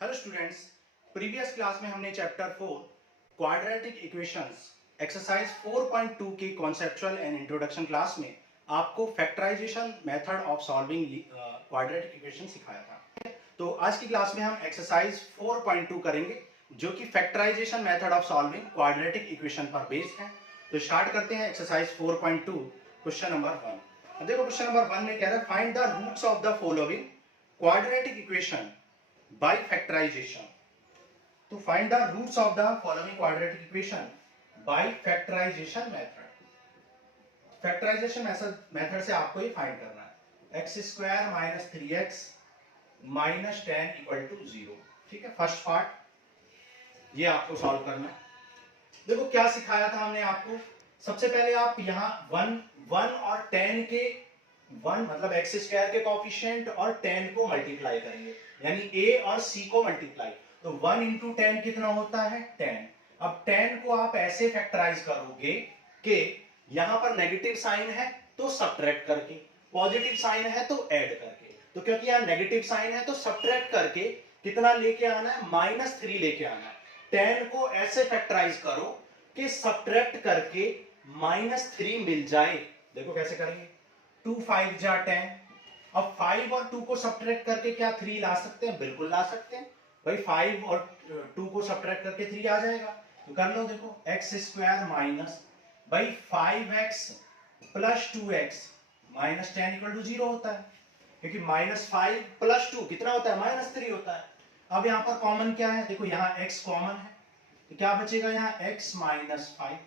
Hello students, previous class में हमने chapter 4 quadratic equations exercise 4.2 के कॉन्सेप्चुअल एंड इंट्रोडक्शन क्लास में आपको factorization method of solving quadratic equation सिखाया था। तो आज की क्लास में हम एक्सरसाइज 4.2 करेंगे जो कि factorization method of solving quadratic equation पर बेस्ड है। तो स्टार्ट करते हैं एक्सरसाइज 4.2 क्वेश्चन नंबर 1। देखो क्वेश्चन नंबर 1 में कह रहा है find the roots of the following quadratic equation by factorization. To find the roots of the following quadratic equation by factorization method. Factorization method से आपको ये फाइंड करना है x square minus 3x minus 10 equal to 0। ठीक है, first part ये आपको solve करना है। देखो क्या सिखाया था हमने आपको। सबसे पहले आप यहाँ 1 और 10 के 1 मतलब एक्स स्क्वायर के कोफिशिएंट और 10 को मल्टीप्लाई करेंगे, यानी a और c को मल्टीप्लाई। तो 1 इंटू 10 कितना होता है 10। अब 10 को आप ऐसे फैक्टराइज करोगे कि यहां पर नेगेटिव साइन है तो सब्ट्रैक्ट करके, पॉजिटिव साइन है तो ऐड करके। तो क्योंकि यहां नेगेटिव साइन है तो सब्ट्रैक्ट करके कितना लेके आना है -3 लेके आना है। 10 को ऐसे फैक्टराइज करो कि सब्ट्रैक्ट करके -3 मिल जाए। देखो कैसे करेंगे, 2 5 जा 10। अब 5 और 2 को सब्ट्रैक्ट करके क्या 3 ला सकते हैं? बिल्कुल ला सकते हैं भाई। 5 और 2 को सब्ट्रैक्ट करके 3 आ जाएगा। तो कर लो, देखो एक्स स्क्वायर माइनस भाई 5x plus 2x minus 10 equal to 0 होता है, क्योंकि -5 प्लस 2 कितना होता है -3 होता है। अब यहाँ पर कॉमन क्या है? देखो यहाँ x कॉमन है तो क्या बचेगा यहाँ x माइनस 5।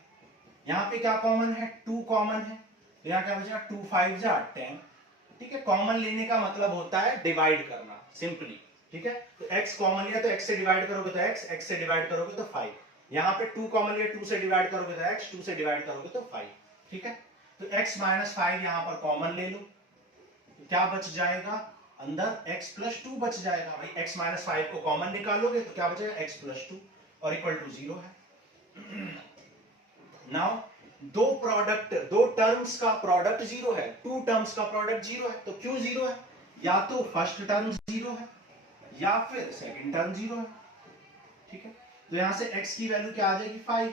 यहाँ पे क्या कॉमन है? 2 कॉमन है तो यहाँ क्या बचेगा 2 5 जा 10। ठीक है, कॉमन लेने का मतलब होता है डिवाइड करना सिंपली। ठीक है, तो x कॉमन लिया तो x से डिवाइड करोगे तो x से डिवाइड करोगे तो 5। यहाँ पे 2 कॉमन लिया, 2 से डिवाइड करोगे तो x, 2 से डिवाइड करोगे तो 5। ठीक है, तो x माइनस 5 यहाँ पर कॉमन ले लो तो क्या बच जाएगा? अंदर x प्लस 2 बच जाएगा। भाई x माइनस 5 को कॉमन निकालोगे तो क्या बचेगा? x प्लस 2 और इक्वल टू 0 है। नाउ दो टर्म्स का प्रोडक्ट 0 है, 2 टर्म्स का प्रोडक्ट 0 है। तो क्यों 0 है? या तो फर्स्ट टर्म 0 है या फिर सेकंड टर्म 0 है। ठीक है, तो यहां से x की वैल्यू क्या आ जाएगी 5।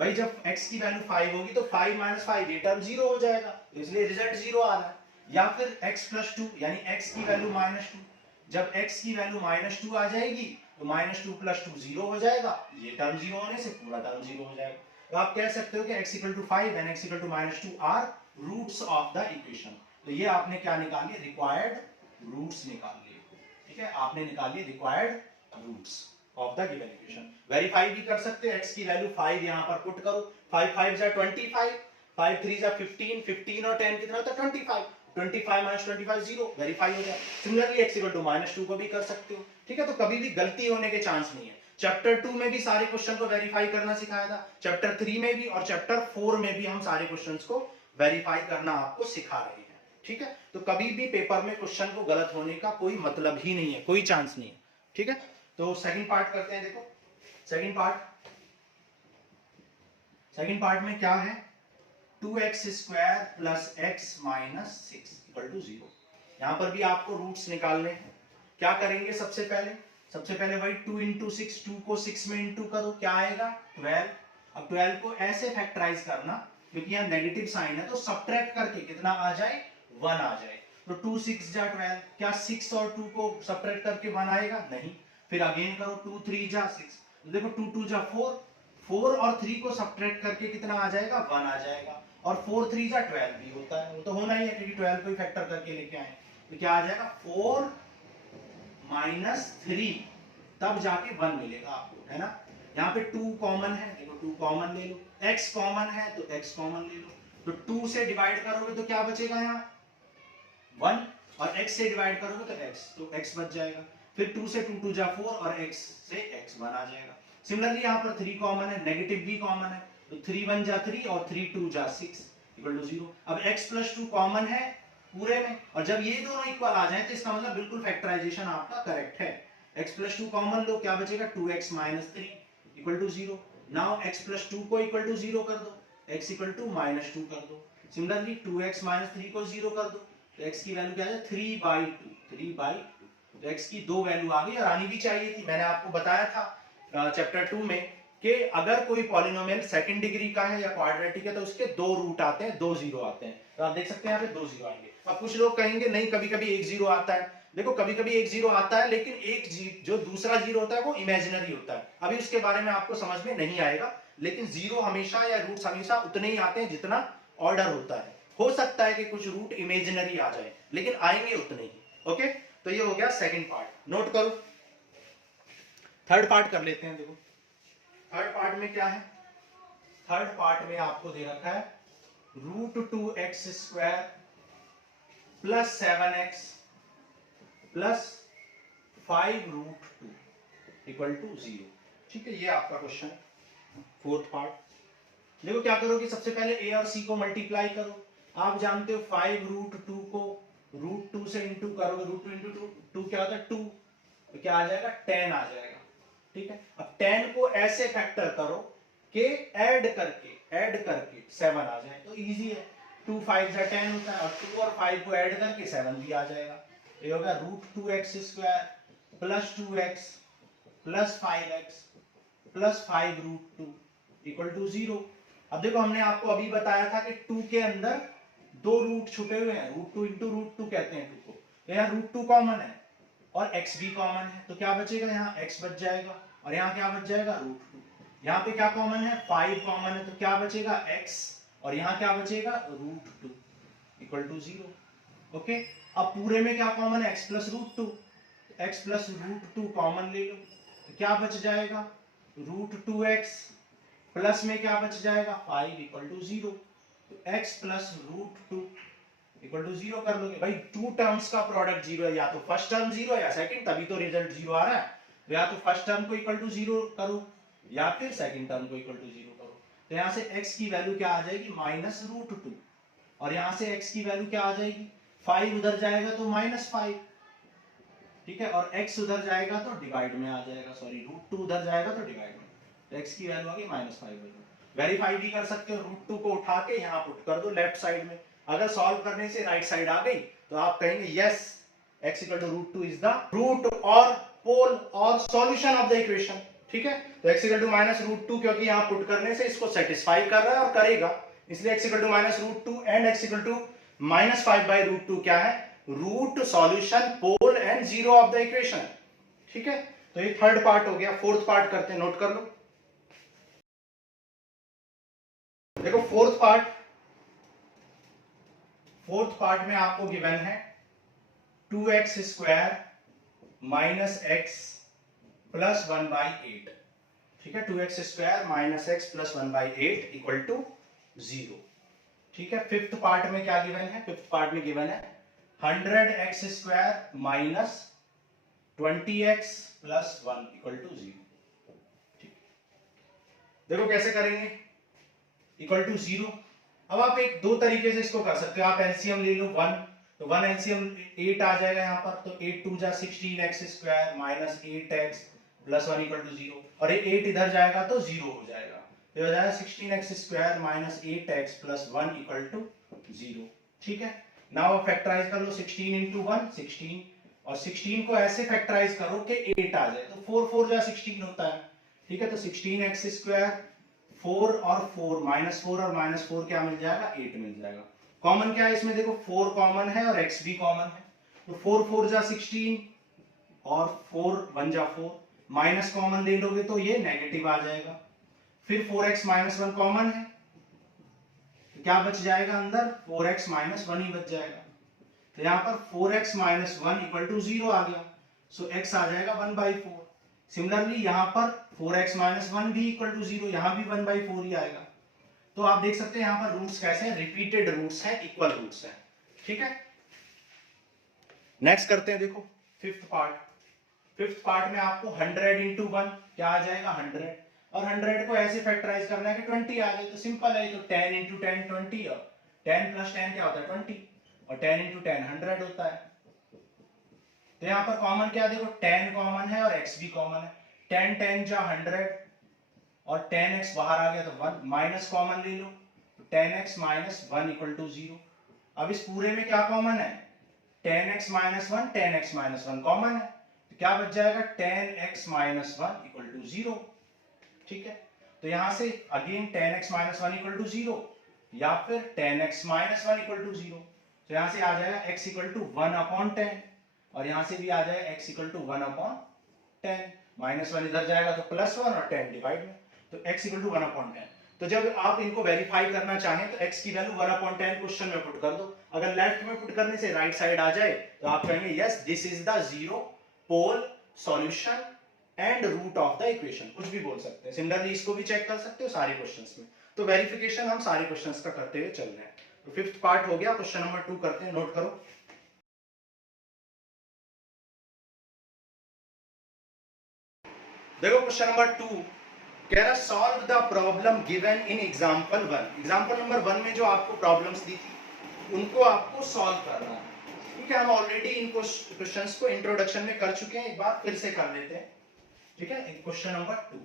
भाई जब x की वैल्यू 5 होगी तो 5 माइनस 5 ये टर्म 0 हो जाएगा, तो इसलिए रिजल्ट 0 आ रहा है। या फिर x प्लस 2 यानी x की वैल्यू -2। जब x की वैल्यू -2 आ जाएगी तो -2 प्लस 2 0 हो जाएगा, ये टर्म 0 होने से पूरा टर्म 0 हो जाएगा। तो आप कह सकते हो कि x equal to 5 and x equal to -2 are roots of the equation. तो ये आपने क्या निकाल लिए? रिक्वायर्ड रूट्स निकाल लिए। ठीक है, आपने निकाल लिए required roots of the given equation. Verify भी कर सकते हैं, x की वैल्यू 5 यहां पर पुट करो, 5 5 जा 25, 5 3 जा 15, 15 और 10 कितना होता है 25, 25 माइनस 25 0, वेरीफाई हो जाए। सिमिलरली x इक्वल टू -2 को भी कर सकते हो। ठीक है, तो कभी भी गलती होने के चांस नहीं है। चैप्टर 2 में भी सारे क्वेश्चन को वेरीफाई करना सिखाया था, चैप्टर 3 में भी और चैप्टर 4 में भी हम सारे क्वेश्चंस को वेरीफाई करना आपको सिखा रहे हैं। ठीक है, तो कभी भी पेपर में क्वेश्चन को गलत होने का कोई मतलब ही नहीं है, कोई चांस नहीं है। ठीक है, तो सेकंड पार्ट करते हैं। देखो सेकंड पार्ट में क्या है? 2x square plus x minus 6 equal to 0। यहां पर भी आपको रूट्स निकालने हैं। क्या करेंगे? सबसे पहले भाई 2 इंटू 6, 2 को 6 में इंटू करो, क्या आएगा 12। अब 12 को ऐसे फैक्टराइज करना, क्योंकि यहाँ नेगेटिव साइन है तो सब्ट्रैक्ट करके कितना आ जाए 1 आ जाए। तो 2 6 जा 12, क्या 6 और 2 को सब्ट्रैक्ट करके 1 आएगा? नहीं। फिर अगेन करो 2 3 जा 6, तो देखो 2 2 जा 4, 4 और 3 को सब्ट्रैक्ट करके कितना आ जाएगा 1 आ जाएगा। और 4 3 जा 12 भी होता है, वो तो होना ही है क्योंकि 12 को ही फैक्टर करके लेके आए। तो क्या आ जाएगा 4 माइनस 3, तब जाके 1 मिलेगा आपको, है ना। यहाँ पे 2 कॉमन है, देखो 2 कॉमन ले लो, x कॉमन है तो x कॉमन ले लो। तो 2 से डिवाइड करोगे तो क्या बचेगा यहाँ 1, और x से डिवाइड करोगे तो x, तो x बच जाएगा। फिर 2 से 2 2 जा 4 और x से x 1 आ जाएगा। सिमिलरली यहाँ पर 3 कॉमन है, नेगेटिव भी कॉमन है, तो 3 1 जा 3 और 3 2 जा 6 इक्वल टू 0। अब x प्लस 2 कॉमन है पूरे में, और जब ये दोनों इक्वल आ जाए तो इसका मतलब बिल्कुल फैक्टराइजेशन आपका करेक्ट है। x प्लस 2 कॉमन लो, क्या बचेगा 2x minus 3 equal to 0। Now x plus 2 को इक्वल टू 0 कर दो, x इक्वल टू -2 कर दो। सिमिलरली 2x माइनस 3 को 0 कर दो, तो x की वैल्यू क्या है 3/2, 3/2। तो x की 2 वैल्यू आ गई और आनी भी चाहिए थी। मैंने आपको बताया था चैप्टर 2 में कि अगर कोई पॉलिनोमियल सेकंड डिग्री का है या क्वाड्रेटिक है तो उसके 2 रूट आते हैं, 2 जीरो आते हैं। तो आप देख सकते हैं यहाँ पे 2 जीरो आएंगे। अब कुछ लोग कहेंगे नहीं, कभी कभी 1 जीरो आता है। देखो कभी कभी 1 जीरो आता है, लेकिन जो दूसरा जीरो होता है वो इमेजिनरी होता है। अभी उसके बारे में आपको समझ में नहीं आएगा, लेकिन जीरो हमेशा या रूट्स हमेशा उतने ही आते हैं जितना ऑर्डर होता है। हो सकता है कि कुछ रूट इमेजिनरी आ जाए, लेकिन आएंगे उतने ही। ओके, तो ये हो गया सेकंड पार्ट, नोट करो। थर्ड पार्ट कर लेते हैं। देखो थर्ड पार्ट में क्या है, थर्ड पार्ट में आपको दे रखा है √2x² plus 7x plus 5√2 equal to 0। ठीक है, ये आपका क्वेश्चन फोर्थ पार्ट। देखो क्या करोगे, सबसे पहले a और c को मल्टीप्लाई करो। आप जानते हो 5√2 को √2 से इंटू करोगे, √2 इंटू 2 क्या होता है 2, तो क्या आ जाएगा 10 आ जाएगा। ठीक है, अब 10 को ऐसे फैक्टर करो कि ऐड करके 7 आ जाए, तो इजी है। 2 5 जा 10 होता है, और 2 और 5 को ऐड करके 7 भी आ जाएगा। ये होगा √2x² plus 2x plus 5x plus 5√2 equal to 0। अब देखो हमने आपको अभी बताया था कि 2 के अंदर 2 रूट छुपे हुए हैं, √2 इंटू √2 कहते हैं 2 को। तो यहाँ √2 कॉमन है और x भी कॉमन है, तो क्या बचेगा, यहाँ x बच जाएगा और यहाँ क्या बच जाएगा √2। यहाँ पे क्या कॉमन है, 5 कॉमन है, तो क्या बचेगा x, और यहाँ क्या बचेगा √2 इक्वल टू 0। ओके, अब पूरे में क्या कॉमन है, x plus √2, x plus √2 common ले लो, तो क्या बच जाएगा √2x प्लस में क्या बच जाएगा 5 इक्वल टू 0। तो x प्लस √2 इक्वल टू 0 कर लोगे। भाई टू टर्म्स का प्रोडक्ट 0 है, या तो फर्स्ट टर्म 0 है या सेकंड, तभी तो रिजल्ट 0 आ रहा है। तो या तो फर्स्ट टर्म को इक्वल टू 0 करो या फिर सेकंड टर्म को इक्वल टू 0 करो। तो यहाँ से x की वैल्यू क्या आ जाएगी -√2, और यहाँ से x की वैल्यू क्या आ जाएगी 5 उधर जाएगा तो -5। ठीक है, और x उधर जाएगा तो डिवाइड में आ जाएगा, सॉरी √2 उधर जाएगा तो डिवाइड में, तो x की वैल्यू आ गई -5। वेरीफाई भी कर सकते हो, √2 को उठा के यहाँ पुट कर दो लेफ्ट साइड में। अगर सॉल्व करने से राइट साइड आ गई तो आप कहेंगे yes x equal to √2 is the root और पोल और सॉल्यूशन ऑफ द इक्वेशन। ठीक है, तो x इक्वल टू -√2 क्योंकि यहाँ पुट करने से इसको सेटिस्फाई कर रहा है और करेगा, इसलिए x equal to -√2 and x equal to -5/√2 क्या है, root, solution, pole and 0 of the equation. ठीक है, तो ये थर्ड पार्ट हो गया। फोर्थ पार्ट करते हैं, नोट कर लो। देखो फोर्थ पार्ट में आपको गिवन है 2x² माइनस x प्लस 1/8। ठीक है, 2x² minus x plus 1/8 equal to 0। ठीक है, फिफ्थ पार्ट में क्या गिवन है, फिफ्थ पार्ट में गिवन है 100x² minus 20x plus 1 equal to 0। ठीक, देखो कैसे करेंगे, इक्वल टू 0। अब आप एक दो तरीके से इसको कर सकते हो, आप एलसीएम ले लो 1, तो 1 एलसीएम 8 आ जाएगा यहाँ पर, तो 8 2 जा 16x² minus 8x plus 1 equal to 0, और ये 8 इधर जाएगा तो 0 हो जाएगा, तो हो जाएगा 16x² minus 8x plus 1 equal to 0। ठीक है, नाउ फैक्टराइज कर लो 16 इंटू 1 16, और 16 को ऐसे फैक्टराइज करो कि 8 आ जाए, तो 4 4 जा 16 होता है। ठीक है, तो 16x² 4 और 4 -4 और -4 क्या मिल जाएगा 8 मिल जाएगा। कॉमन क्या है इसमें, देखो 4 कॉमन है और x भी कॉमन है, तो 4 4 जा 16 और 4 1 जा 4, माइनस कॉमन ले लोगे तो ये नेगेटिव आ जाएगा। फिर 4x - 1 कॉमन है, तो क्या बच जाएगा अंदर 4x - 1 ही बच जाएगा, तो यहाँ पर 4x - 1 इक्वल टू 0 आ गया, सो x आ जाएगा 1/4। सिमिलरली यहाँ पर 4x - 1 भी इक्वल टू 0, यहाँ भी 1/4 ही आएगा। तो आप देख सकते हैं यहाँ पर रूट्स कैसे हैं, रिपीटेड रूट्स हैं, इक्वल रूट्स हैं। ठीक है, नेक्स्ट करते हैं। देखो फिफ्थ पार्ट में आपको 100 इंटू 1 क्या आ जाएगा 100, और 100 को ऐसे फैक्टराइज करना है कि 20 आ जाए, तो सिंपल है, तो 10 इंटू 10 20, और 10 प्लस 10 क्या होता है 20, और 10 इंटू 10 100 होता है। तो यहाँ पर कॉमन क्या, देखो 10 कॉमन है और x भी कॉमन है, 10 10 जा 100 और 10x बाहर आ गया तो 1, माइनस कॉमन ले लो, तो 10x - 1 इक्वल टू 0। अब इस पूरे में क्या कॉमन है 10x minus one, 10x minus one common है, तो क्या बच जाएगा 10x minus one equal to 0। ठीक है, तो यहां से again 10x minus one equal to 0 या फिर 10x minus one equal to 0। तो यहां से आ जाएगा x इक्वल टू 1/10 और यहां से भी आ जाएगा x equal to 1/10। Minus one इधर जाएगा तो प्लस वन और 10 डिवाइड में, तो x इक्वल टू 1/10। तो जब आप इनको वेरीफाई करना चाहें तो x की वैल्यू 1/10 क्वेश्चन में पुट कर दो। अगर लेफ्ट में पुट करने से राइट साइड आ जाए तो आप कहेंगे yes this is the zero pole solution and root of the equation, कुछ भी बोल सकते हैं। सिमिलरली इसको भी चेक कर सकते हो सारे क्वेश्चंस में। तो वेरिफिकेशन हम सारे क्वेश्चंस का करते हुए चल रहे हैं। तो फिफ्थ पार्ट हो गया, क्वेश्चन नंबर 2 करते हैं, नोट करो। देखो क्वेश्चन नंबर 2 कह रहा solve the problem given in example 1। Example number 1 में जो आपको प्रॉब्लम्स दी थी उनको आपको सॉल्व करना है। ठीक है, हम ऑलरेडी इन क्वेश्चंस को इंट्रोडक्शन में कर चुके हैं, एक बार फिर से कर लेते हैं। ठीक है, क्वेश्चन नंबर 2,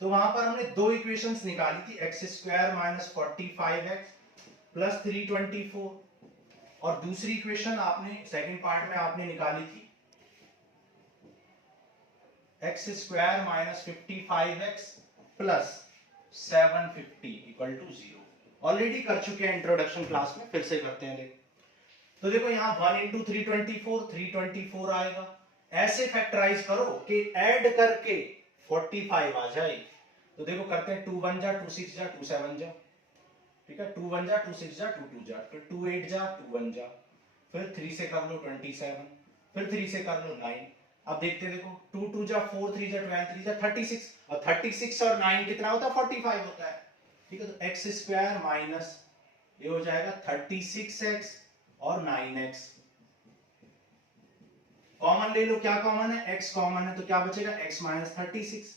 तो वहां पर हमने दो इक्वेशंस निकाली थी, x² माइनस 45x प्लस 324, और दूसरी इक्वेशन आपने सेकंड पार्ट में आपने निकाली थी x² minus 55x plus 750 equal to 0। Already कर चुके हैं इंट्रोडक्शन क्लास में, फिर से करते हैं। देखो तो देखो यहाँ 1 इंटू 324 आएगा। ऐसे फैक्टराइज करो कि ऐड करके 45 आ जाए। तो देखो करते हैं, 2 1 जा 2 6 जा 2 7 जा। ठीक है, 2 1 जा 2 6 जा 2 2 जा, फिर 2 8 जा 2 1 जा, फिर 3 से कर लो 27, फिर 3 से कर लो 9। अब देखते देखो 2 2 जा 4 3 जा 12 3 जा 36, और 36 और 9 कितना होता है 45 होता है। ठीक है, तो एक्स स्क्वायर माइनस ये हो जाएगा 36x और 9x। कॉमन ले लो, क्या कॉमन है x कॉमन है, तो क्या बचेगा x माइनस 36।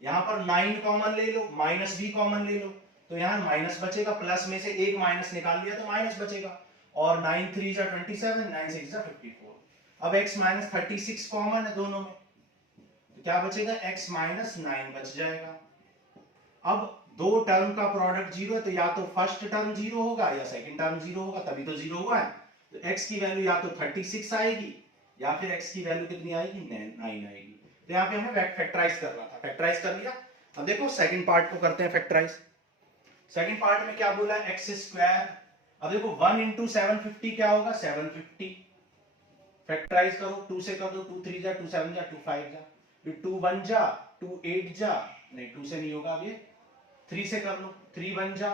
यहां पर 9 कॉमन ले लो, माइनस भी कॉमन ले लो, तो यहां माइनस बचेगा, प्लस में से एक माइनस निकाल लिया तो माइनस बचेगा, और 9 3 जा 27, 9 6 जा 54। अब x माइनस 36 कॉमन है दोनों में, तो क्या बचेगा x माइनस 9 बच जाएगा। अब दो टर्म का प्रोडक्ट जीरो है, तो या तो फर्स्ट टर्म जीरो होगा या सेकंड टर्म जीरो होगा, तभी तो जीरो हुआ है। तो x की वैल्यू या तो 36 आएगी या फिर x की वैल्यू कितनी आएगी 9 आएगी। तो यहाँ पे हमें फैक्टराइज करना था, फैक्टराइज कर लिया। अब देखो सेकंड पार्ट को करते हैं फैक्टराइज। सेकंड पार्ट में क्या बोला है x²। अब देखो 1 इंटू 750 क्या होगा 750। फैक्टराइज करो, 2 से कर दो 2 3 जा 2 7 जा 2 5 जा, फिर 2 1 जा 2 8 जा, नहीं 2 से नहीं होगा, अब ये 3 से कर लो, 3 1 जा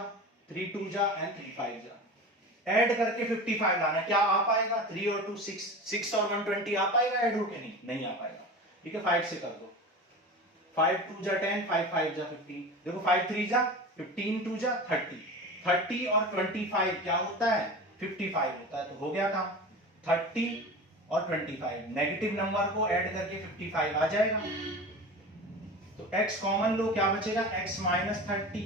3 2 जा एंड 3 5 जा। ऐड करके 55 लाना, क्या आ पाएगा 3 और 2 6, 6 और 120 आ पाएगा ऐड होके, नहीं आ पाएगा। ठीक है, 5 से कर दो, 5 2 जा 10, 5 5 जा 15। देखो 5 3 जा 15, 2 जा 30, 30 और 25 क्या होता है 55 होता है। तो हो गया काम, 30 और 25 नेगेटिव नंबर को ऐड करके 55 आ जाएगा। तो x कॉमन लो, क्या बचेगा x माइनस 30,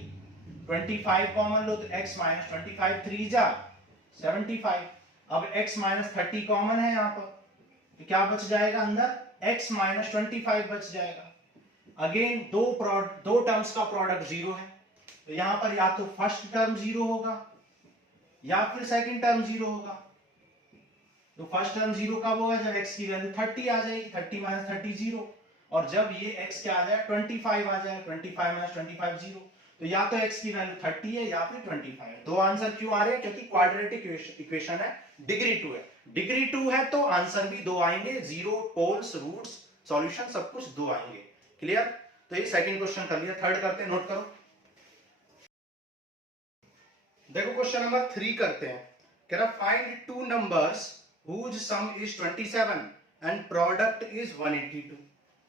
25 कॉमन लो तो x माइनस 25, 3 जा 75। अब x माइनस 30 कॉमन है यहाँ पर, तो क्या बच जाएगा अंदर x माइनस 25 बच जाएगा। अगेन दो टर्म्स का प्रोडक्ट जीरो है, तो यहाँ पर या तो फर्स्ट टर्म जीरो होगा या फिर सेकंड टर्म जीरो होगा। तो फर्स्ट टर्म जीरो कब होगा जब x की वैल्यू 30 आ जाएगी, 30 माइनस 30 जीरो, और जब ये x क्या आ जाए 25 आ जाए, 25 माइनस 25 जीरो। तो या तो x की वैल्यू 30 है या फिर 25 है। दो आंसर क्यों आ रहे हैं, क्योंकि क्वाड्रेटिक इक्वेशन है, डिग्री 2 है। डिग्री 2 है तो आंसर भी दो आएंगे, जीरो पोल्स रूट्स सॉल्यूशन सब कुछ दो आएंगे। क्लियर। तो ये सेकंड क्वेश्चन कर लिया, थर्ड करते हैं, नोट करो। देखो क्वेश्चन नंबर 3 करते हैं। कह रहा find two numbers whose sum is 27 and product is 182।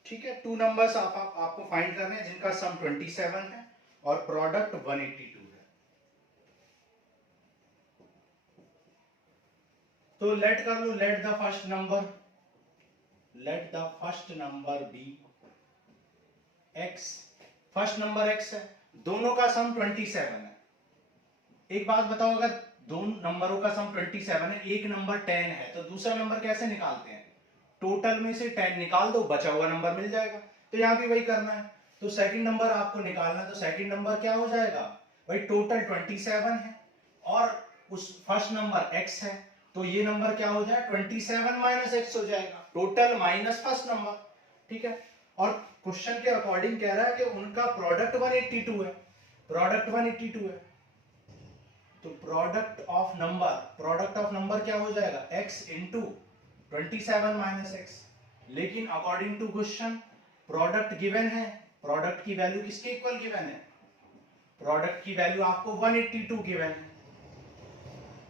ठीक है, टू नंबर्स आपको फाइंड करने हैं जिनका सम 27 है और प्रोडक्ट 182 है। तो लेट कर लो, let the first number be x। First number x है, दोनों का सम 27 है। एक बात बताओ, अगर दो नंबरों का सम 27 है, एक नंबर 10 है, तो दूसरा नंबर कैसे निकालते हैं, टोटल में से 10 निकाल दो, बचा हुआ नंबर मिल जाएगा। तो यहां भी वही करना है। तो सेकंड नंबर आपको निकालना है, तो सेकंड नंबर क्या हो जाएगा भाई, टोटल 27 है और उस फर्स्ट नंबर x है, तो ये नंबर क्या हो जाएगा 27 माइनस एक्स हो जाएगा, टोटल माइनस फर्स्ट नंबर। ठीक है, और क्वेश्चन के अकॉर्डिंग कह रहा है कि उनका प्रोडक्ट 182 है, प्रोडक्ट 182 है, तो प्रोडक्ट ऑफ नंबर क्या हो जाएगा x इंटू 27 माइनस एक्स। लेकिन according to question product given है, प्रोडक्ट की वैल्यू किसके इक्वल गिवन है, प्रोडक्ट की वैल्यू आपको 182 गिवन है।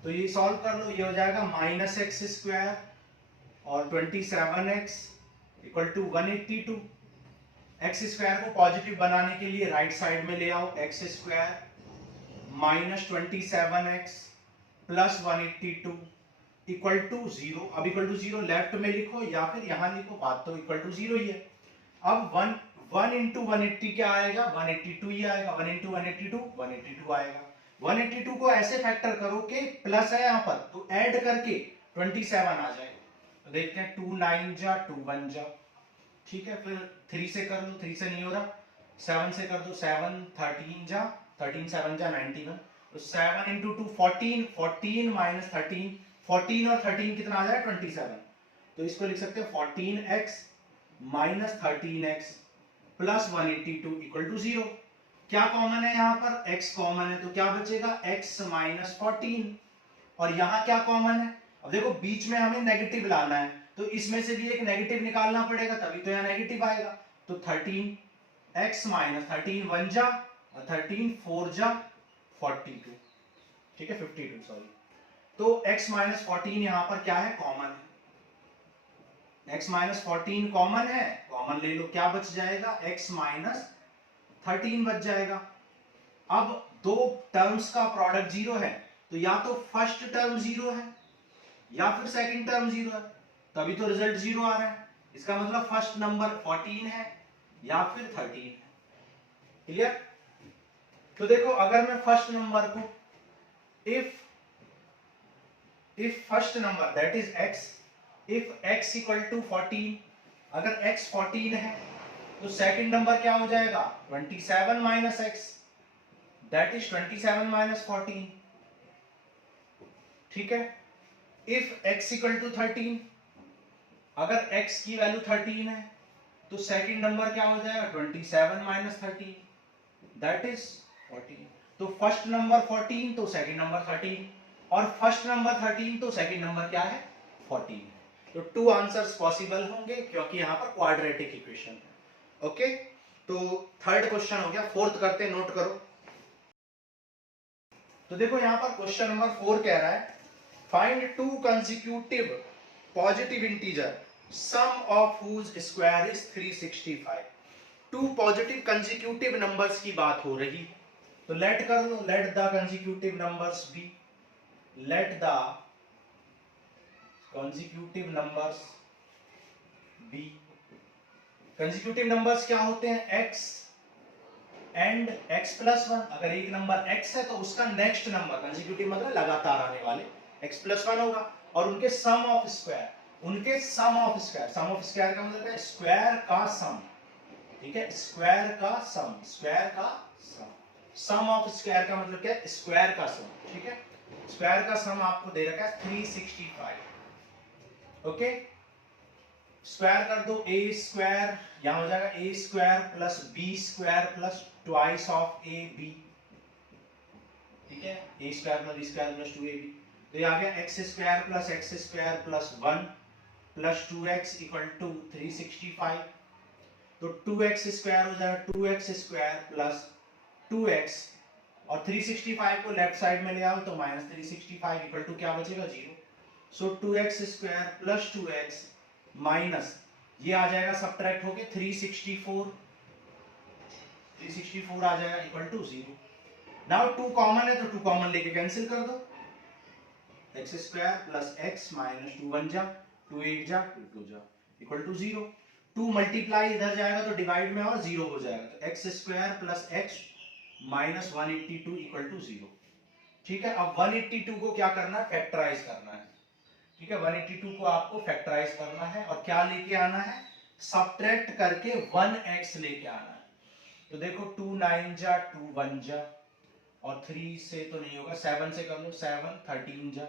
तो ये सॉल्व कर लो, ये हो जाएगा माइनस एक्स स्क्वायर और 27x equal to 182। X square को पॉजिटिव बनाने के लिए राइट साइड में ले आओ, x square minus 27x plus 182 equal to 0। अब इक्वल टू 0 लेफ्ट में लिखो या फिर यहां लिखो, बात तो इक्वल टू 0 ही है। अब 1 इंटू 180 क्या आएगा, 182 ही आएगा, 1 इंटू 182 182 आएगा। 182 को ऐसे फैक्टर करो कि प्लस है यहाँ पर तो ऐड करके 27 आ जाए। तो देखते हैं 2 9 जा 2 1 जा, ठीक है, फिर 3 से कर लो, 3 से नहीं हो रहा, 7 से कर दो, 7 13 जा 13 7 जा 91, तो 7 इंटू 2 14, 14 माइनस 13, 14 और 13 कितना आ जाए 27। तो इसको लिख सकते हैं 14x minus 13x plus 182 equal to 0। क्या कॉमन है यहाँ पर, x कॉमन है, तो क्या बचेगा x माइनस 14, और यहाँ क्या कॉमन है, अब देखो बीच में हमें नेगेटिव लाना है, तो इसमें से भी एक नेगेटिव निकालना पड़ेगा, तभी तो यहाँ नेगेटिव आएगा। तो 13x माइनस 13 1 जा और 13 4 जा 42, ठीक है 52 सॉरी। तो x माइनस 14 यहाँ पर क्या है, कॉमन है, x माइनस 14 कॉमन है, कॉमन ले लो, क्या बच जाएगा x माइनस 13 बच जाएगा। अब दो टर्म्स का प्रोडक्ट 0 है, तो या तो फर्स्ट टर्म 0 है या फिर सेकंड टर्म 0 है, तभी तो रिजल्ट 0 आ रहा है। इसका मतलब फर्स्ट नंबर 14 है या फिर 13 है। क्लियर? तो देखो अगर मैं फर्स्ट नंबर को if first number that is x, if x equal to 14, अगर x 14 है तो सेकंड नंबर क्या हो जाएगा 27 minus x, that is 27 minus 14, ठीक है। if x equal to 13, अगर x की वैल्यू 13 है तो सेकंड नंबर क्या हो जाएगा 27 माइनस 13, that is 14। तो फर्स्ट नंबर 14 तो सेकंड नंबर 13, और फर्स्ट नंबर 13 तो सेकंड नंबर क्या है 14। तो 2 आंसर्स पॉसिबल होंगे क्योंकि यहाँ पर क्वाड्रेटिक इक्वेशन है। ओके, तो थर्ड क्वेश्चन हो गया, फोर्थ करते हैं, नोट करो। तो देखो यहाँ पर क्वेश्चन नंबर 4 कह रहा है find 2 consecutive positive integer sum of whose square is 365। 2 positive consecutive numbers की बात हो रही, तो लेट कर लो, let the consecutive numbers be, let the consecutive numbers be। consecutive numbers क्या होते हैं x and x plus 1। अगर एक नंबर x है तो उसका नेक्स्ट नंबर, consecutive मतलब लगातार आने वाले, x plus 1 होगा, और उनके सम ऑफ स्क्वायर, उनके sum of square, sum of square का मतलब है स्क्वायर का सम, ठीक है, स्क्वायर का सम, स्क्वायर का सम, सम ऑफ स्क्वायर का मतलब क्या है स्क्वायर का सम, ठीक है। स्क्वायर का सम आपको दे रखा है 365। ओके, स्क्वायर कर दो, a स्क्वायर यहां हो जाएगा a square plus b square plus twice of a b, ठीक है, a square plus b square plus 2ab। तो ये आ गया x square plus 1 plus 2x equal to 365। तो 2x स्क्वायर हो जाएगा 2x स्क्वायर प्लस 2x, और 365 को लेफ्ट साइड में ले आओ तो माइनस 365 इक्वल टू क्या बचेगा 0। सो 2x square plus 2x minus ये आ जाएगा सबट्रैक्ट होके 364 आ जाएगा इक्वल टू 0। नाउ 2 कॉमन है तो 2 कॉमन लेके कैंसिल कर दो, x square plus x minus 2 1 जा 2 8 जा 2 2 जा इक्वल टू 0। 2 मल्टीप्लाई इधर जाएगा तो डिवाइड में और 0 हो जाएगा, तो x square plus x minus 182 equal to 0, ठीक है। अब 182 को क्या करना है, फैक्टराइज करना है, ठीक है, 182 को आपको फैक्टराइज करना है और क्या लेके आना है, सबट्रैक्ट करके 1x लेके आना है। तो देखो 2 9 जा 2 1 जा, और 3 से तो नहीं होगा, 7 से कर लो, 7 13 जा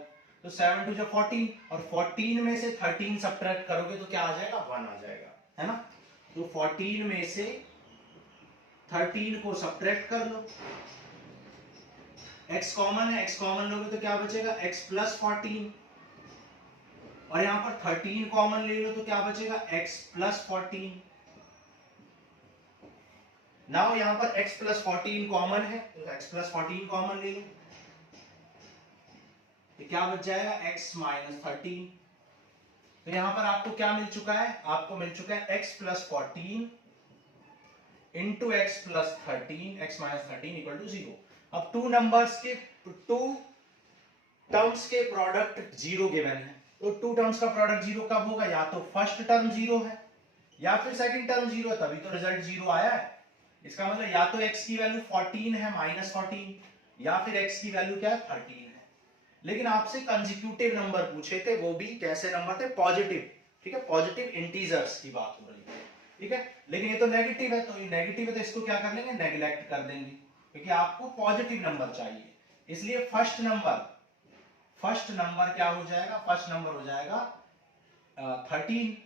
तो 7 टू 14 और 14 में से 13 सब्ट्रैक्ट करोगे तो क्या आ जाएगा, 1 आ जाएगा, है ना। तो 14 में से 13 को सब्ट्रैक्ट कर लो, x कॉमन है, x कॉमन लोगे तो क्या बचेगा, x प्लस 14, और यहां पर 13 कॉमन ले लो तो क्या बचेगा, x प्लस 14। नाउ यहां पर x प्लस 14 कॉमन है तो x प्लस 14 कॉमन ले लो, तो क्या बच जाएगा, x माइनस 13। तो यहां पर आपको क्या मिल चुका है, आपको मिल चुका है x plus 14 into x plus 13, x minus 13 equal to 0। अब टू नंबर्स के, टू टर्म्स के प्रोडक्ट 0 गिवन है, तो टू टर्म्स का प्रोडक्ट 0 कब होगा, या तो फर्स्ट टर्म 0 है या फिर सेकंड टर्म 0 है, तभी तो रिजल्ट 0 आया है। इसका मतलब या तो x की वैल्यू 14 है माइनस 14, या फिर x की वैल्यू क्या है, 13 है। लेकिन आपसे कंसेक्यूटिव नंबर पूछे थे, वो भी कैसे नंबर थे, पॉजिटिव, ठीक है, पॉजिटिव इंटीजर्स की बात हो रही है, ठीक है। लेकिन ये तो नेगेटिव है, तो ये नेगेटिव है तो इसको क्या कर लेंगे, नेग्लेक्ट कर देंगे, क्योंकि आपको पॉजिटिव नंबर चाहिए। इसलिए फर्स्ट नंबर क्या हो जाएगा, फर्स्ट नंबर हो जाएगा 13,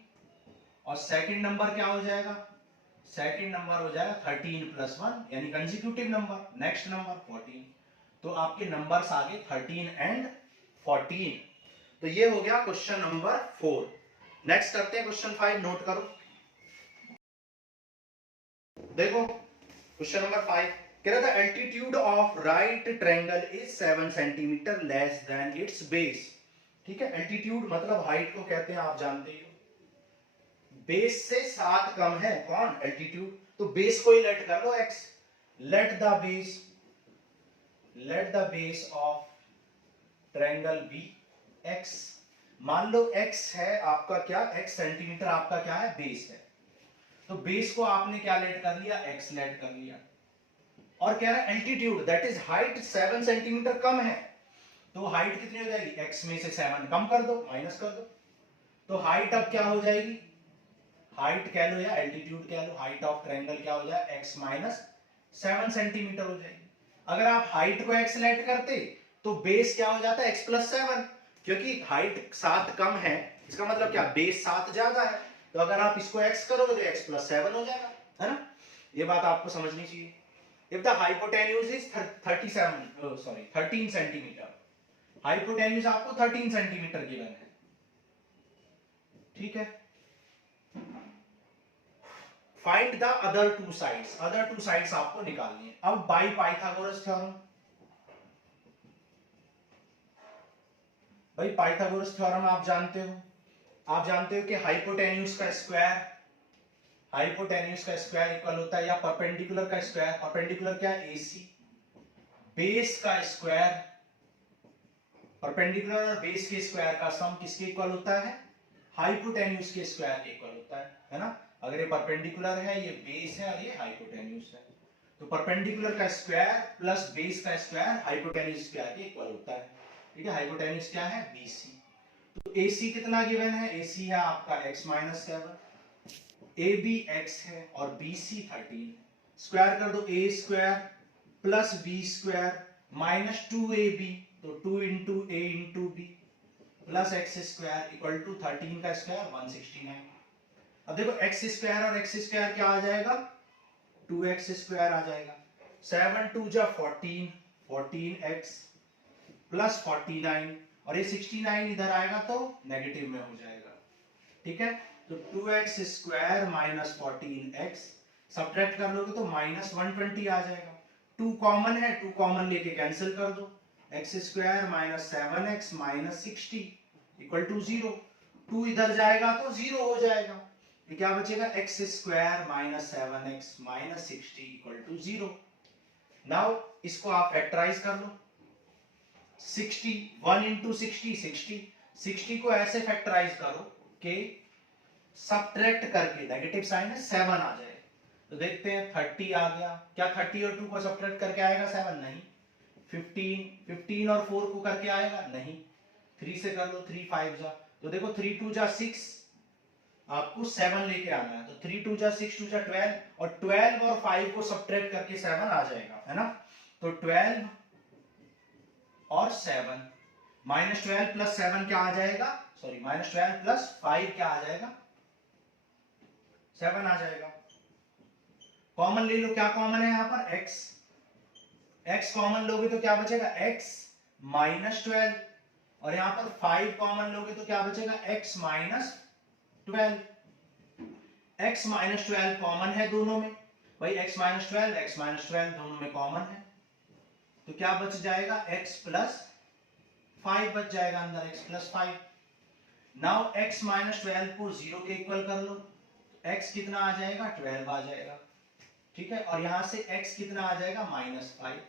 और सेकंड नंबर क्या हो जाएगा, सेकंड नंबर हो जाएगा 13 प्लस 1, यानी कंसेक्यूटिव नंबर, नेक्स्ट नंबर 14। तो आपके नंबर्स आ गए 13 एंड 14। तो ये हो गया क्वेश्चन नंबर 4। नेक्स्ट करते हैं क्वेश्चन 5, नोट करो। देखो क्वेश्चन नंबर 5 कह रहा था altitude of right triangle is 7 centimetre less than it's base. ठीक है, एल्टीट्यूड मतलब हाइट को कहते हैं, आप जानते ही हो। बेस से 7 कम है, कौन, एल्टीट्यूड। तो बेस को ही लेट कर लो x, let the base of triangle be x। मान लो x है आपका क्या, x सेंटीमीटर आपका क्या है, बेस है। तो बेस को आपने क्या लेट कर लिया, x लेट कर लिया, और कह रहा है altitude that is height 7 centimetre कम है। तो हाइट कितनी हो जाएगी, x में से 7 कम कर दो, माइनस कर दो, तो हाइट अब क्या हो जाएगी, हाइट कह लो या एल्टीट्यूड कह लो, हाइट ऑफ ट्रायंगल क्या हो जाए, x माइनस 7 सेंटीमीटर हो जाएगी। अगर आप हाइट को x लेट करते तो बेस क्या हो जाता है, x प्लस 7, क्योंकि हाइट 7 कम है, इसका मतलब क्या, बेस 7 ज्यादा है। तो अगर आप इसको x करोगे तो x प्लस 7 हो जाएगा, है ना। ये बात आपको समझनी चाहिए। If the hypotenuse is 13 centimetre, hypotenuse आपको 13 सेंटीमीटर गिवन है, ठीक है। Find the other two sides, other two sides आपको निकालनी है। अब बाय पाइथागोरस थ्योरम, भाई पाइथागोरस थ्योरम आप जानते हो, आप जानते हो कि हाइपोटेन्यूज का स्क्वायर इक्वल होता है, या परपेंडिकुलर का स्क्वायर, परपेंडिकुलर क्या है, AC, बेस का स्क्वायर, परपेंडिकुलर और बेस के स्क्वायर का सम किसके इक्वल होता है, हाइपोटेन्यूज के स्क्वायर के इक्वल होता है ना। अगर ये परपेंडिकुलर है, ये बेस है, और ये हाइपोटेन्यूज है, तो परपेंडिकुलर का स्क्वायर प्लस बेस का स्क्वायर हाइपोटेन्यूज स्क्वायर के इक्वल होता है, ठीक है। हाइपोटेन्यूज क्या है, BC। तो AC कितना गिवन है, AC है आपका x माइनस 7, AB x है और BC 13 है। स्क्वायर कर दो, a square plus b square minus 2ab, तो 2 into a into b plus x square equal to 13 का स्क्वायर 169। अब देखो x स्क्वायर और x स्क्वायर क्या आ जाएगा, 2x स्क्वायर आ जाएगा। 7 2 जा 14, 14x प्लस 49, और ये 69 इधर आएगा तो नेगेटिव में हो जाएगा, ठीक है। तो 2x square minus 14x subtract कर लोगे तो माइनस 120 आ जाएगा। 2 कॉमन है, 2 कॉमन लेके कैंसिल कर दो, x square minus 7x minus 60 equal to 0। 2 इधर जाएगा तो 0 हो जाएगा, ये क्या बचेगा, x square minus 7x minus 60 equal to 0। Now इसको आप फैक्टराइज कर लो, 60 1 इंटू 60 को ऐसे फैक्टराइज करो कि सब्ट्रैक्ट करके नेगेटिव साइन है 7 आ जाए। तो देखते हैं 30 आ गया, क्या 30 और 2 को सब्ट्रैक्ट करके आएगा 7, नहीं। 15 और 4 को करके आएगा, नहीं। 3 से कर लो, 3 5 जा, तो देखो 3 2 जा 6, आपको 7 लेके आना है, तो 3 2 जा 6 2 जा 12, और 12 और 5 को सब्ट्रैक्ट करके 7 आ जाएगा, है ना। तो 12 और 7, -12 प्लस 7 क्या आ जाएगा, सॉरी -12 प्लस 5 क्या आ जाएगा, 7 आ जाएगा। कॉमन ले लो, क्या कॉमन है यहाँ पर, x, x कॉमन लोगे तो क्या बचेगा, x -12, और यहाँ पर 5 कॉमन लोगे तो क्या बचेगा, x -12। x -12 कॉमन है दोनों में, भाई x -12 दोनों में कॉमन है, तो क्या बच जाएगा, x प्लस 5 बच जाएगा अंदर, x प्लस 5। नाउ x -12 को 0 के इक्वल कर लो, x कितना आ जाएगा, 12 आ जाएगा, ठीक है, और यहां से x कितना आ जाएगा, -5,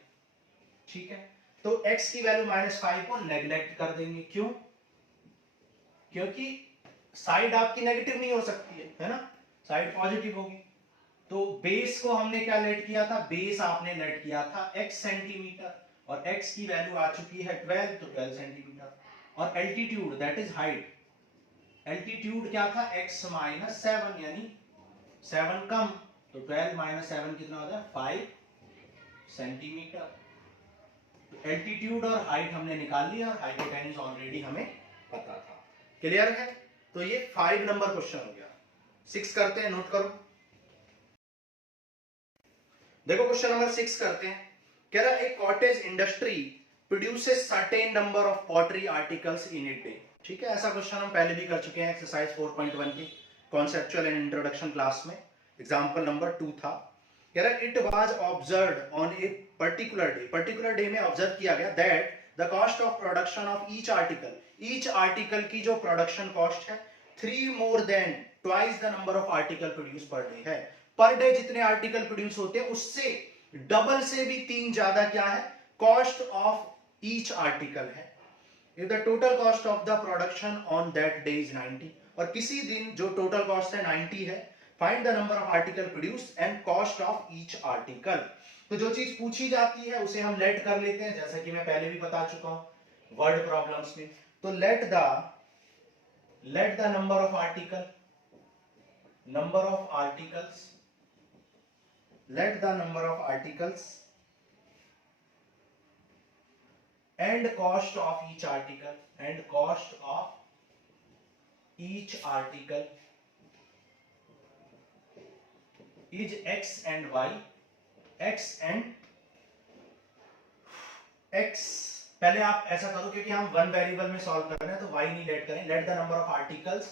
ठीक है। तो x की वैल्यू -5 को नेग्लेक्ट कर देंगे, क्यों, क्योंकि साइड आपकी नेगेटिव नहीं हो सकती है ना, साइड पॉजिटिव होगी। तो बेस को हमने क्या लेट किया था, बेस आपने लेट किया था x सेंटीमीटर, और x की वैल्यू आ चुकी है 12, तो 12 सेंटीमीटर। और altitude that is height, altitude क्या था, x -7, यानी 7 कम, तो 12 - 7 कितना हो जाए, 5 सेंटीमीटर। तो एल्टीट्यूड और हाइट हमने निकाल लिया, और हाइपोटेन्यूज ऑलरेडी हमें पता था। क्लियर है, तो ये 5 नंबर क्वेश्चन हो गया। 6 करते हैं, नोट करो। देखो क्वेश्चन नंबर 6 करते हैं, कह रहा है cottage industry produces certain number of pottery articles in it day. ठीक है, ऐसा क्वेश्चन हम पहले भी कर चुके हैं एक्सरसाइज 4.1 की कॉन्सेप्चुअल एंड इंट्रोडक्शन क्लास में, एग्जांपल नंबर 2 था। कह रहा है it was observed on a particular day में ऑब्जर्व किया गया that the cost of production of each article की जो प्रोडक्शन कॉस्ट है 3 more than twice the number of article produce per day है। पर डे जितने आर्टिकल प्रोड्यूस होते हैं उससे डबल से भी 3 ज्यादा क्या है, कॉस्ट ऑफ ईच आर्टिकल है। If the total cost of the production on that day is 90, और किसी दिन जो टोटल कॉस्ट है 90 है, find the number of article produced and cost of each article। तो जो चीज पूछी जाती है उसे हम लेट कर लेते हैं, जैसा कि मैं पहले भी बता चुका हूं वर्ड प्रॉब्लम्स में। तो let the number of article, number of articles, let the number of articles and cost of each article is x and y, x and x। पहले आप ऐसा करो, क्योंकि हम वन वेरिएबल में सॉल्व कर रहे हैं तो y नहीं लेट करें, let the number of articles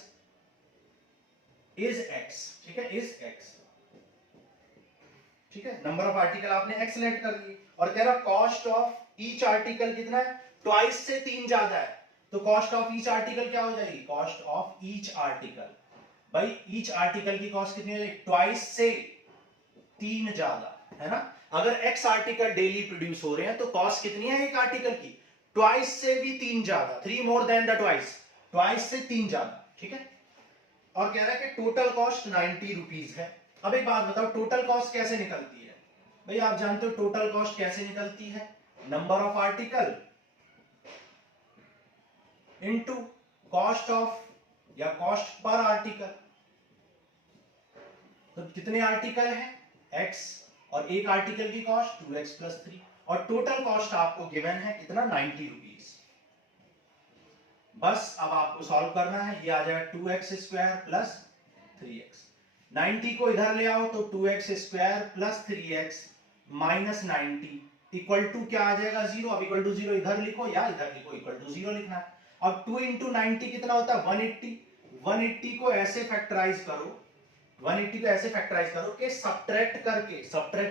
is x, ठीक है, इज x, ठीक है, नंबर ऑफ आर्टिकल आपने x लेट कर दी, और कह रहा कॉस्ट ऑफ ईच आर्टिकल कितना है, ट्वाइस से 3 ज्यादा है, तो कॉस्ट ऑफ ईच आर्टिकल क्या हो जाएगी, कॉस्ट ऑफ ईच आर्टिकल, भाई ईच आर्टिकल की कॉस्ट कितनी हो जाएगी, ट्वाइस से 3 ज्यादा, है ना। अगर x आर्टिकल डेली प्रोड्यूस हो रहे हैं तो कॉस्ट कितनी है एक आर्टिकल की, ट्वाइस से भी 3 ज्यादा, 3 मोर देन द ट्वाइस से 3 ज्यादा, ठीक है। और कह रहा है कि टोटल कॉस्ट 90 रुपीज है। अब एक बात बताओ, टोटल कॉस्ट कैसे निकलती है, भाई आप जानते हो टोटल कॉस्ट कैसे निकलती है, number of article into cost of या कॉस्ट पर आर्टिकल। तो कितने आर्टिकल हैं x, और एक आर्टिकल की कॉस्ट 2x + 3, और टोटल कॉस्ट आपको गिवन है कितना, 90 रुपीज। बस अब आपको सॉल्व करना है, ये आ जाएगा 2x² + 3x। 90 को इधर ले आओ तो 2x² + 3x - 90 इक्वल टू क्या आ जाएगा, 0। अब इक्वल टू 0 इधर लिखो या इधर लिखो, इक्वल टू 0 लिखना है। अब 2 × 90 कितना होता है, 180। 180 को ऐसे फैक्टराइज करो, 180 को ऐसे फैक्टराइज करो कि सब्ट्रैक्ट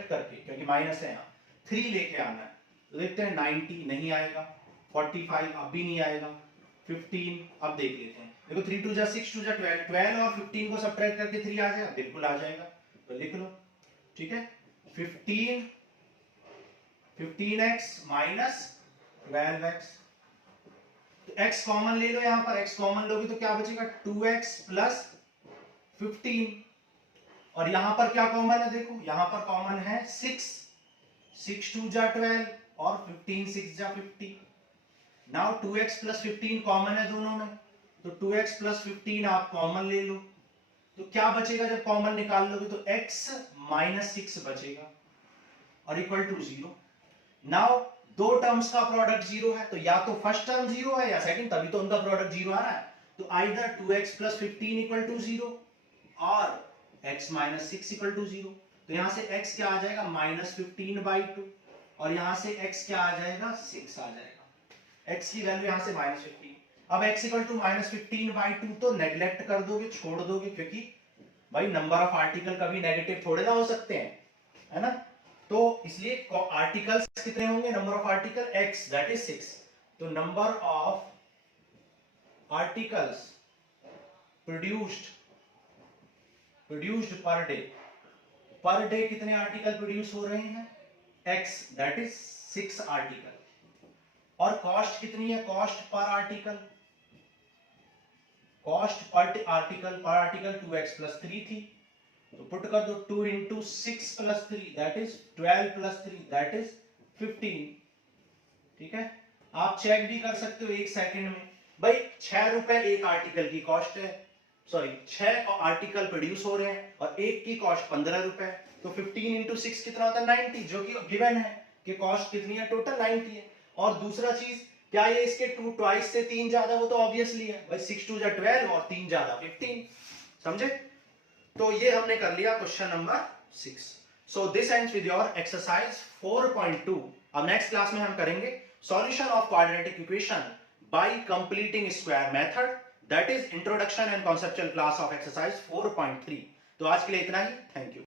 करके क्योंकि माइनस है यहाँ, 3 लेके आना है। तो देखते हैं 90 नहीं आएगा, 45 अब भी नहीं आएगा, 15 अब देख लेते हैं। देखो 3 × 2 = 6 × 2 = 12, 12 और 15 को सब्ट्रैक्ट करके 3 आ जाएगा, बिल्कुल आ जाएगा, तो लिख लो, ठीक है। 15x - 12x, तो x कॉमन ले लो, यहां पर x कॉमन लोगे तो क्या बचेगा, 2x + 15, और यहां पर क्या कॉमन है, देखो यहां पर कॉमन है 6, 6 × 2 = 12 और 15 6 = 50। नाउ 2x + 15 कॉमन है दोनों में, तो 2x + 15 आप कॉमन ले लो, तो क्या बचेगा जब कॉमन निकाल लोगे, तो x - 6 बचेगा और इक्वल टू 0। नाउ दो टर्म्स का प्रोडक्ट जीरो है, तो या तो फर्स्ट टर्म जीरो है या सेकंड, तभी तो उनका प्रोडक्ट जीरो आ रहा है। तो either 2x plus 15 equal to zero और x minus 6 equal to zero. तो यहां से x क्या आ जाएगा माइनस 15/2 और यहां से x क्या आ जाएगा 6 आ जाएगा। x की वैल्यू यहां से माइनस 15। अब x इक्वल टू माइनस 15/2 तो नेग्लेक्ट कर दोगे, छोड़ दोगे, क्योंकि भाई नंबर ऑफ आर्टिकल कभी नेगेटिव थोड़े ना हो सकते हैं, है ना। तो इसलिए आर्टिकल्स कितने होंगे, number of article x that is 6। तो number of articles produced per day कितने आर्टिकल प्रोड्यूस हो रहे हैं, x दैट इज 6 आर्टिकल। और कॉस्ट कितनी है, कॉस्ट पर आर्टिकल पर आर्टिकल 2x प्लस 3 थी, तो पुट कर दो 2 into 6 plus 3 that is 12 plus 3 that is 15। ठीक है, आप चेक भी कर सकते हो एक सेकंड में। भाई 6 रुपए एक आर्टिकल की कॉस्ट है, सॉरी 6 आर्टिकल प्रोड्यूस हो रहे हैं और एक की कॉस्ट 15 रुपए, तो 15 इंटू 6 कितना होता है 90, जो कि गिवन है कि कॉस्ट कितनी है टोटल 90 है। और दूसरा चीज, क्या ये इसके 2 ट्वाइस से 3 ज्यादा, वो तो ऑब्वियसली है भाई, 6 2 12 और 3 ज्यादा 15, समझे। तो ये हमने कर लिया question number 6। So this ends with your exercise 4.2। अब नेक्स्ट क्लास में हम करेंगे solution of quadratic equation by completing square method, that is introduction and conceptual class of exercise 4.3। तो आज के लिए इतना ही, थैंक यू।